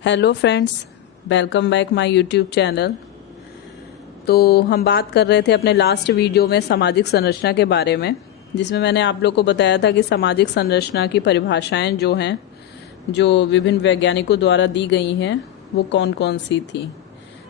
Hello friends, welcome back my YouTube channel. तो हम बात कर रहे थे अपने लास्ट वीडियो में सामाजिक संरचना के बारे में, जिसमें मैंने आप लोग को बताया था कि सामाजिक संरचना की परिभाषाएं जो हैं, जो विभिन्न वैज्ञानिकों द्वारा दी गई हैं, वो कौन कौन सी थी।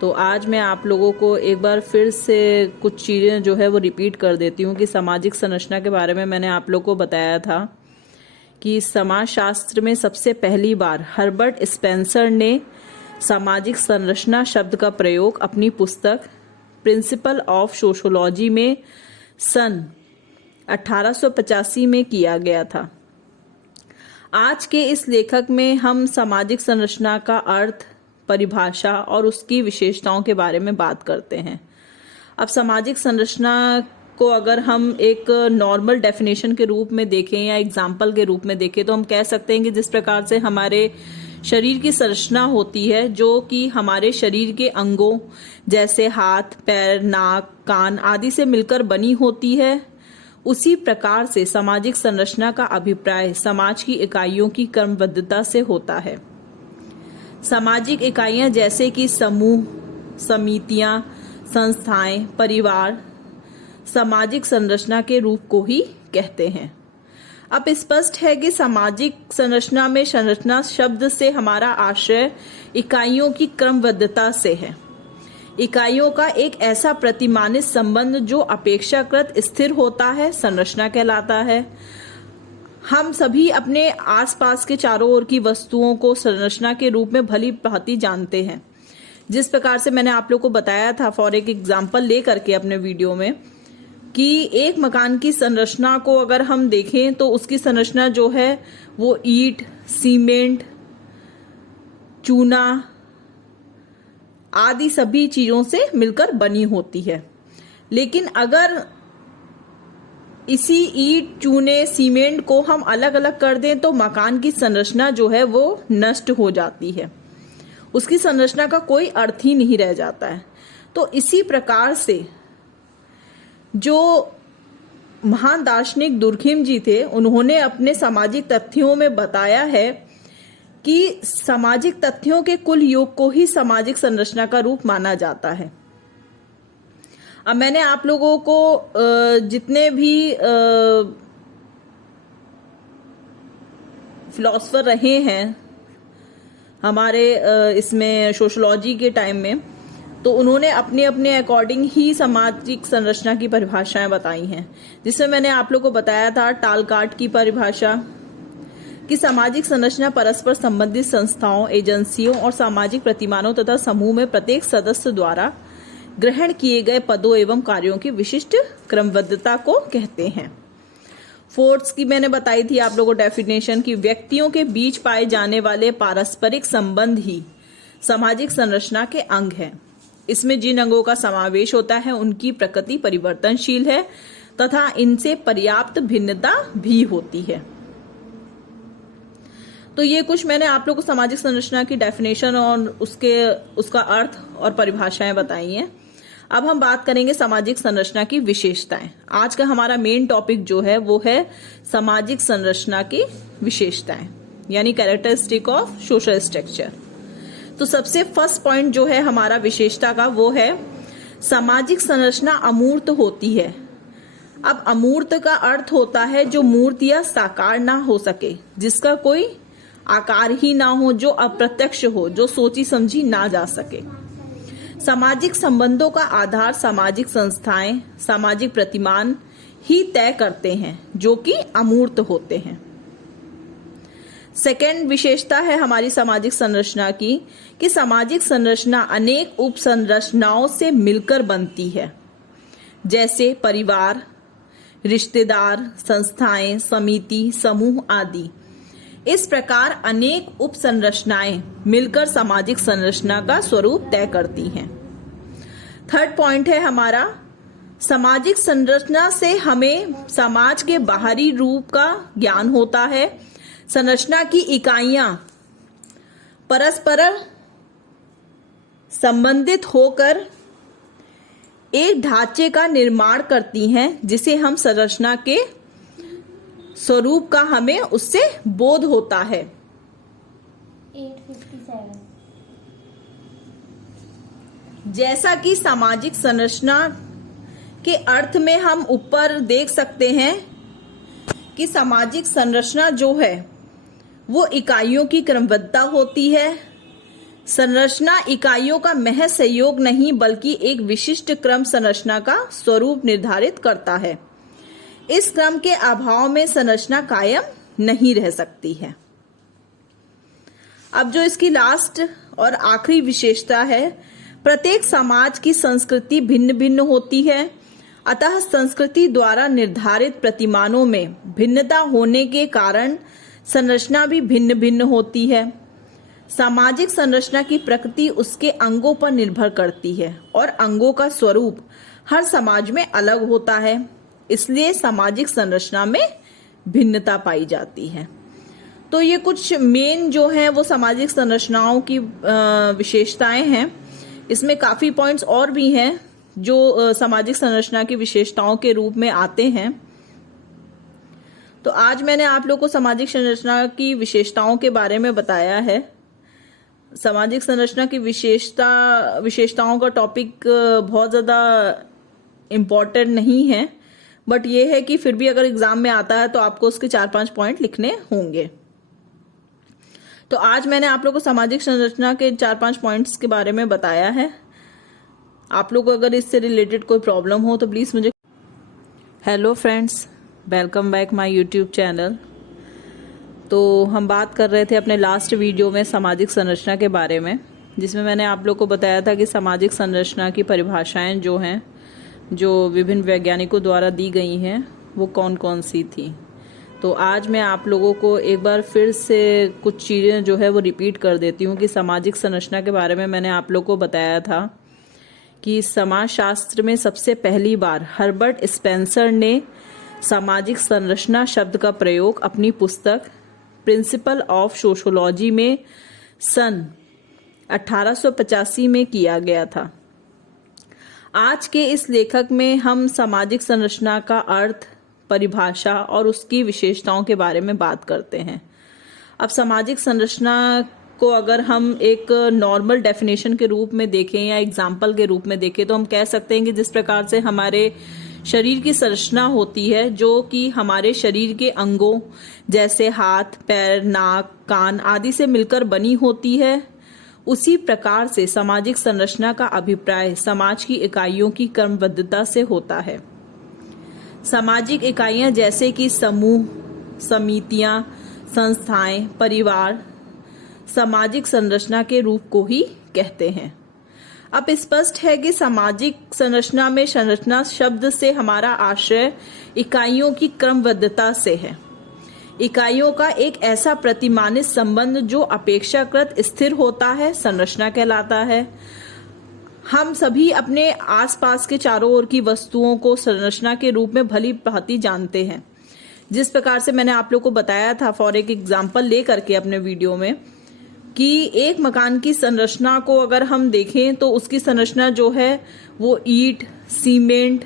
तो आज मैं आप लोगों को एक बार फिर से कुछ चीज़ें जो है वो रिपीट कर देती हूँ कि सामाजिक संरचना के बारे में मैंने आप लोग को बताया था कि समाजशास्त्र में सबसे पहली बार हर्बर्ट स्पेंसर ने सामाजिक संरचना शब्द का प्रयोग अपनी पुस्तक प्रिंसिपल ऑफ सोशोलॉजी में सन 1885 में किया गया था। आज के इस लेखक में हम सामाजिक संरचना का अर्थ, परिभाषा और उसकी विशेषताओं के बारे में बात करते हैं। अब सामाजिक संरचना को अगर हम एक नॉर्मल डेफिनेशन के रूप में देखें या एग्जाम्पल के रूप में देखें तो हम कह सकते हैं कि जिस प्रकार से हमारे शरीर की संरचना होती है, जो कि हमारे शरीर के अंगों जैसे हाथ, पैर, नाक, कान आदि से मिलकर बनी होती है, उसी प्रकार से सामाजिक संरचना का अभिप्राय समाज की इकाइयों की क्रमबद्धता से होता है। सामाजिक इकाइयां जैसे कि समूह, समितियां, संस्थाएं, परिवार सामाजिक संरचना के रूप को ही कहते हैं। अब स्पष्ट है कि सामाजिक संरचना में संरचना शब्द से हमारा आशय इकाइयों की क्रमबद्धता से है। इकाइयों का एक ऐसा प्रतिमानित संबंध जो अपेक्षाकृत स्थिर होता है संरचना कहलाता है। हम सभी अपने आसपास के चारों ओर की वस्तुओं को संरचना के रूप में भली भांति जानते हैं। जिस प्रकार से मैंने आप लोग को बताया था फॉर एक एग्जाम्पल ले करके अपने वीडियो में कि एक मकान की संरचना को अगर हम देखें तो उसकी संरचना जो है वो ईंट, सीमेंट, चूना आदि सभी चीजों से मिलकर बनी होती है। लेकिन अगर इसी ईंट, चूने, सीमेंट को हम अलग अलग कर दें तो मकान की संरचना जो है वो नष्ट हो जाती है, उसकी संरचना का कोई अर्थ ही नहीं रह जाता है। तो इसी प्रकार से जो महान दार्शनिक दुर्खिम जी थे, उन्होंने अपने सामाजिक तथ्यों में बताया है कि सामाजिक तथ्यों के कुल योग को ही सामाजिक संरचना का रूप माना जाता है। अब मैंने आप लोगों को जितने भी फिलोसफर रहे हैं हमारे इसमें सोशोलॉजी के टाइम में, तो उन्होंने अपने अपने अकॉर्डिंग ही सामाजिक संरचना की परिभाषाएं बताई हैं। जिसमें मैंने आप लोग को बताया था टालकाट की परिभाषा कि सामाजिक संरचना परस्पर संबंधित संस्थाओं, एजेंसियों और सामाजिक प्रतिमानों तथा समूह में प्रत्येक सदस्य द्वारा ग्रहण किए गए पदों एवं कार्यों की विशिष्ट क्रमबद्धता को कहते हैं। फोर्स की मैंने बताई थी आप लोगों को डेफिनेशन की व्यक्तियों के बीच पाए जाने वाले पारस्परिक संबंध ही सामाजिक संरचना के अंग हैं। इसमें जिन अंगों का समावेश होता है उनकी प्रकृति परिवर्तनशील है तथा इनसे पर्याप्त भिन्नता भी होती है। तो ये कुछ मैंने आप लोगों को सामाजिक संरचना की डेफिनेशन और उसका अर्थ और परिभाषाएं बताई हैं। अब हम बात करेंगे सामाजिक संरचना की विशेषताएं। आज का हमारा मेन टॉपिक जो है वो है सामाजिक संरचना की विशेषताएं, यानी कैरेक्टरिस्टिक ऑफ सोशल स्ट्रक्चर। तो सबसे फर्स्ट पॉइंट जो है हमारा विशेषता का वो है सामाजिक संरचना अमूर्त होती है। अब अमूर्त का अर्थ होता है जो मूर्त या साकार ना हो सके, जिसका कोई आकार ही ना हो, जो अप्रत्यक्ष हो, जो सोची समझी ना जा सके। सामाजिक संबंधों का आधार सामाजिक संस्थाएं, सामाजिक प्रतिमान ही तय करते हैं, जो कि अमूर्त होते हैं। सेकेंड विशेषता है हमारी सामाजिक संरचना की कि सामाजिक संरचना अनेक उप संरचनाओं से मिलकर बनती है, जैसे परिवार, रिश्तेदार, संस्थाएं, समिति, समूह आदि। इस प्रकार अनेक उप संरचनाएं मिलकर सामाजिक संरचना का स्वरूप तय करती हैं। थर्ड पॉइंट है हमारा सामाजिक संरचना से हमें समाज के बाहरी रूप का ज्ञान होता है। संरचना की इकाइयां परस्पर संबंधित होकर एक ढांचे का निर्माण करती हैं, जिसे हम संरचना के स्वरूप का हमें उससे बोध होता है। 857। जैसा कि सामाजिक संरचना के अर्थ में हम ऊपर देख सकते हैं कि सामाजिक संरचना जो है वो इकाइयों की क्रमबद्धता होती है। संरचना इकाइयों का महज सहयोग नहीं बल्कि एक विशिष्ट क्रम संरचना का स्वरूप निर्धारित करता है। इस क्रम के अभाव में संरचना कायम नहीं रह सकती है। अब जो इसकी लास्ट और आखिरी विशेषता है, प्रत्येक समाज की संस्कृति भिन्न भिन्न होती है, अतः संस्कृति द्वारा निर्धारित प्रतिमानों में भिन्नता होने के कारण संरचना भी भिन्न भिन्न होती है। सामाजिक संरचना की प्रकृति उसके अंगों पर निर्भर करती है और अंगों का स्वरूप हर समाज में अलग होता है, इसलिए सामाजिक संरचना में भिन्नता पाई जाती है। तो ये कुछ मेन जो है वो सामाजिक संरचनाओं की विशेषताएं हैं। इसमें काफी पॉइंट्स और भी हैं जो सामाजिक संरचना की विशेषताओं के रूप में आते हैं। तो आज मैंने आप लोगों को सामाजिक संरचना की विशेषताओं के बारे में बताया है। सामाजिक संरचना की विशेषताओं का टॉपिक बहुत ज़्यादा इम्पोर्टेंट नहीं है, बट ये है कि फिर भी अगर एग्जाम में आता है तो आपको उसके 4-5 पॉइंट लिखने होंगे। तो आज मैंने आप लोगों को सामाजिक संरचना के 4-5 पॉइंट्स के बारे में बताया है। आप लोग को अगर इससे रिलेटेड कोई प्रॉब्लम हो तो प्लीज़ मुझे। Hello friends, welcome back my YouTube channel. तो हम बात कर रहे थे अपने लास्ट वीडियो में सामाजिक संरचना के बारे में, जिसमें मैंने आप लोग को बताया था कि सामाजिक संरचना की परिभाषाएं जो हैं, जो विभिन्न वैज्ञानिकों द्वारा दी गई हैं, वो कौन कौन सी थी। तो आज मैं आप लोगों को एक बार फिर से कुछ चीज़ें जो है वो रिपीट कर देती हूँ कि सामाजिक संरचना के बारे में मैंने आप लोग को बताया था कि समाजशास्त्र में सबसे पहली बार हर्बर्ट स्पेंसर ने सामाजिक संरचना शब्द का प्रयोग अपनी पुस्तक प्रिंसिपल ऑफ सोशोलॉजी में सन 1885 में किया गया था। आज के इस लेखक में हम सामाजिक संरचना का अर्थ, परिभाषा और उसकी विशेषताओं के बारे में बात करते हैं। अब सामाजिक संरचना को अगर हम एक नॉर्मल डेफिनेशन के रूप में देखें या एग्जाम्पल के रूप में देखें तो हम कह सकते हैं कि जिस प्रकार से हमारे शरीर की संरचना होती है, जो कि हमारे शरीर के अंगों जैसे हाथ, पैर, नाक, कान आदि से मिलकर बनी होती है, उसी प्रकार से सामाजिक संरचना का अभिप्राय समाज की इकाइयों की क्रमबद्धता से होता है। सामाजिक इकाइयां जैसे कि समूह, समितियां, संस्थाएं, परिवार सामाजिक संरचना के रूप को ही कहते हैं। अब स्पष्ट है कि सामाजिक संरचना में संरचना शब्द से हमारा आशय इकाइयों की क्रमबद्धता से है। इकाइयों का एक ऐसा प्रतिमानित संबंध जो अपेक्षाकृत स्थिर होता है संरचना कहलाता है। हम सभी अपने आसपास के चारों ओर की वस्तुओं को संरचना के रूप में भली भांति जानते हैं। जिस प्रकार से मैंने आप लोग को बताया था फॉर एक एग्जाम्पल ले करके अपने वीडियो में कि एक मकान की संरचना को अगर हम देखें तो उसकी संरचना जो है वो ईंट, सीमेंट,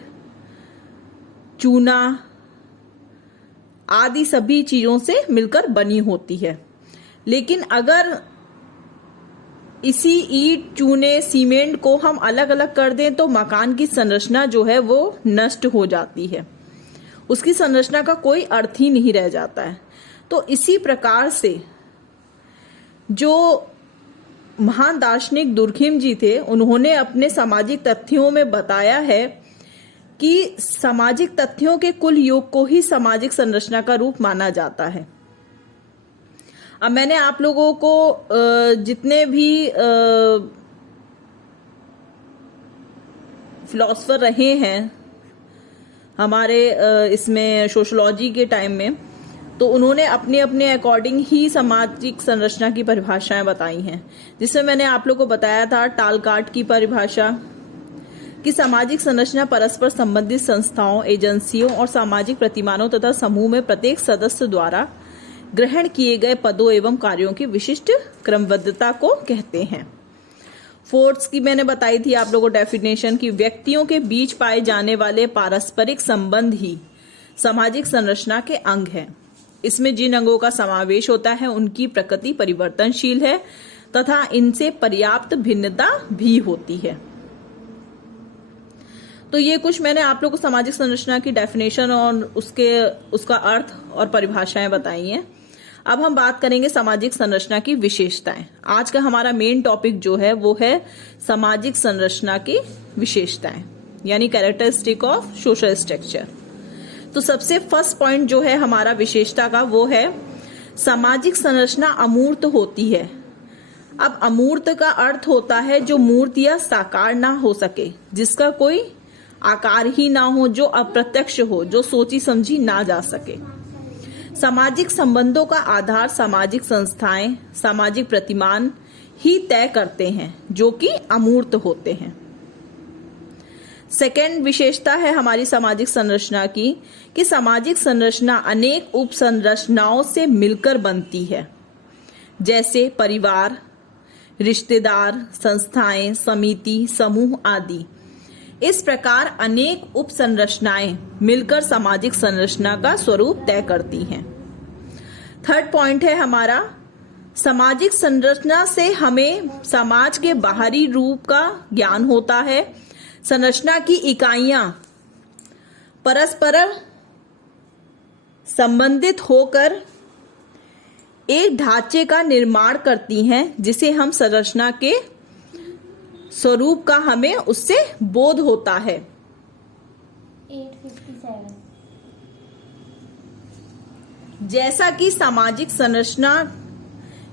चूना आदि सभी चीजों से मिलकर बनी होती है। लेकिन अगर इसी ईंट, चूने, सीमेंट को हम अलग अलग कर दें तो मकान की संरचना जो है वो नष्ट हो जाती है, उसकी संरचना का कोई अर्थ ही नहीं रह जाता है। तो इसी प्रकार से जो महान दार्शनिक दुर्खिम जी थे, उन्होंने अपने सामाजिक तथ्यों में बताया है कि सामाजिक तथ्यों के कुल योग को ही सामाजिक संरचना का रूप माना जाता है। अब मैंने आप लोगों को जितने भी फिलोसफर रहे हैं हमारे इसमें सोशोलॉजी के टाइम में, तो उन्होंने अपने अपने अकॉर्डिंग ही सामाजिक संरचना की परिभाषाएं बताई हैं। जिसमें मैंने आप लोग को बताया था टालकाट की परिभाषा कि सामाजिक संरचना परस्पर संबंधित संस्थाओं, एजेंसियों और सामाजिक प्रतिमानों तथा समूह में प्रत्येक सदस्य द्वारा ग्रहण किए गए पदों एवं कार्यों की विशिष्ट क्रमबद्धता को कहते हैं। फोर्स की मैंने बताई थी आप लोगों को डेफिनेशन की व्यक्तियों के बीच पाए जाने वाले पारस्परिक संबंध ही सामाजिक संरचना के अंग हैं। इसमें जिन अंगों का समावेश होता है उनकी प्रकृति परिवर्तनशील है तथा इनसे पर्याप्त भिन्नता भी होती है। तो ये कुछ मैंने आप लोगों को सामाजिक संरचना की डेफिनेशन और उसका अर्थ और परिभाषाएं बताई हैं। अब हम बात करेंगे सामाजिक संरचना की विशेषताएं। आज का हमारा मेन टॉपिक जो है वो है सामाजिक संरचना की विशेषताएं, यानी कैरेक्टरिस्टिक ऑफ सोशल स्ट्रक्चर। तो सबसे फर्स्ट पॉइंट जो है हमारा विशेषता का वो है सामाजिक संरचना अमूर्त होती है। अब अमूर्त का अर्थ होता है जो मूर्त या साकार ना हो सके, जिसका कोई आकार ही ना हो, जो अप्रत्यक्ष हो, जो सोची समझी ना जा सके। सामाजिक संबंधों का आधार सामाजिक संस्थाएं, सामाजिक प्रतिमान ही तय करते हैं जो कि अमूर्त होते हैं। सेकेंड विशेषता है हमारी सामाजिक संरचना की कि सामाजिक संरचना अनेक उप संरचनाओं से मिलकर बनती है, जैसे परिवार, रिश्तेदार, संस्थाएं, समिति, समूह आदि। इस प्रकार अनेक उप संरचनाएं मिलकर सामाजिक संरचना का स्वरूप तय करती हैं। थर्ड पॉइंट है हमारा सामाजिक संरचना से हमें समाज के बाहरी रूप का ज्ञान होता है। संरचना की इकाइयां परस्पर संबंधित होकर एक ढांचे का निर्माण करती हैं, जिसे हम संरचना के स्वरूप का हमें उससे बोध होता है। 857 जैसा कि सामाजिक संरचना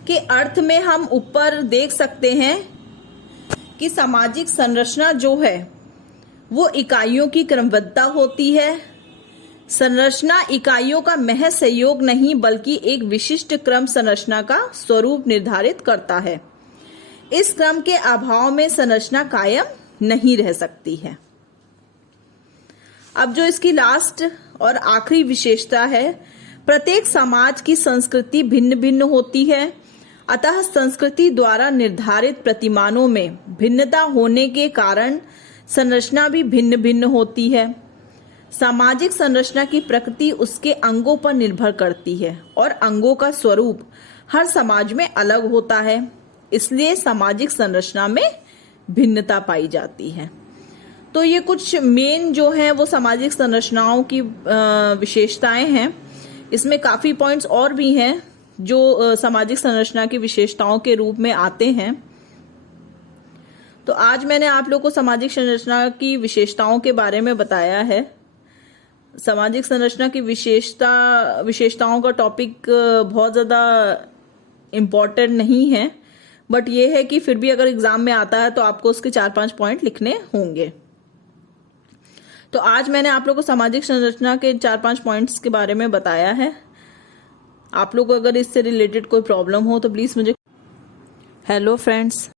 के अर्थ में हम ऊपर देख सकते हैं कि सामाजिक संरचना जो है वो इकाइयों की क्रमबद्धता होती है। संरचना इकाइयों का महज सहयोग नहीं बल्कि एक विशिष्ट क्रम संरचना का स्वरूप निर्धारित करता है। इस क्रम के अभाव में संरचना कायम नहीं रह सकती है। अब जो इसकी लास्ट और आखिरी विशेषता है, प्रत्येक समाज की संस्कृति भिन्न भिन्न होती है, अतः संस्कृति द्वारा निर्धारित प्रतिमानों में भिन्नता होने के कारण संरचना भी भिन्न भिन्न होती है। सामाजिक संरचना की प्रकृति उसके अंगों पर निर्भर करती है और अंगों का स्वरूप हर समाज में अलग होता है, इसलिए सामाजिक संरचना में भिन्नता पाई जाती है। तो ये कुछ मेन जो है वो सामाजिक संरचनाओं की विशेषताएं हैं। इसमें काफी पॉइंट्स और भी हैं जो सामाजिक संरचना की विशेषताओं के रूप में आते हैं। तो आज मैंने आप लोग को सामाजिक संरचना की विशेषताओं के बारे में बताया है। सामाजिक संरचना की विशेषताओं का टॉपिक बहुत ज़्यादा इम्पोर्टेंट नहीं है, बट ये है कि फिर भी अगर एग्जाम में आता है तो आपको उसके 4-5 पॉइंट लिखने होंगे। तो आज मैंने आप लोग को सामाजिक संरचना के 4-5 पॉइंट्स के बारे में बताया है। आप लोग को अगर इससे रिलेटेड कोई प्रॉब्लम हो तो प्लीज़ मुझे। Hello friends,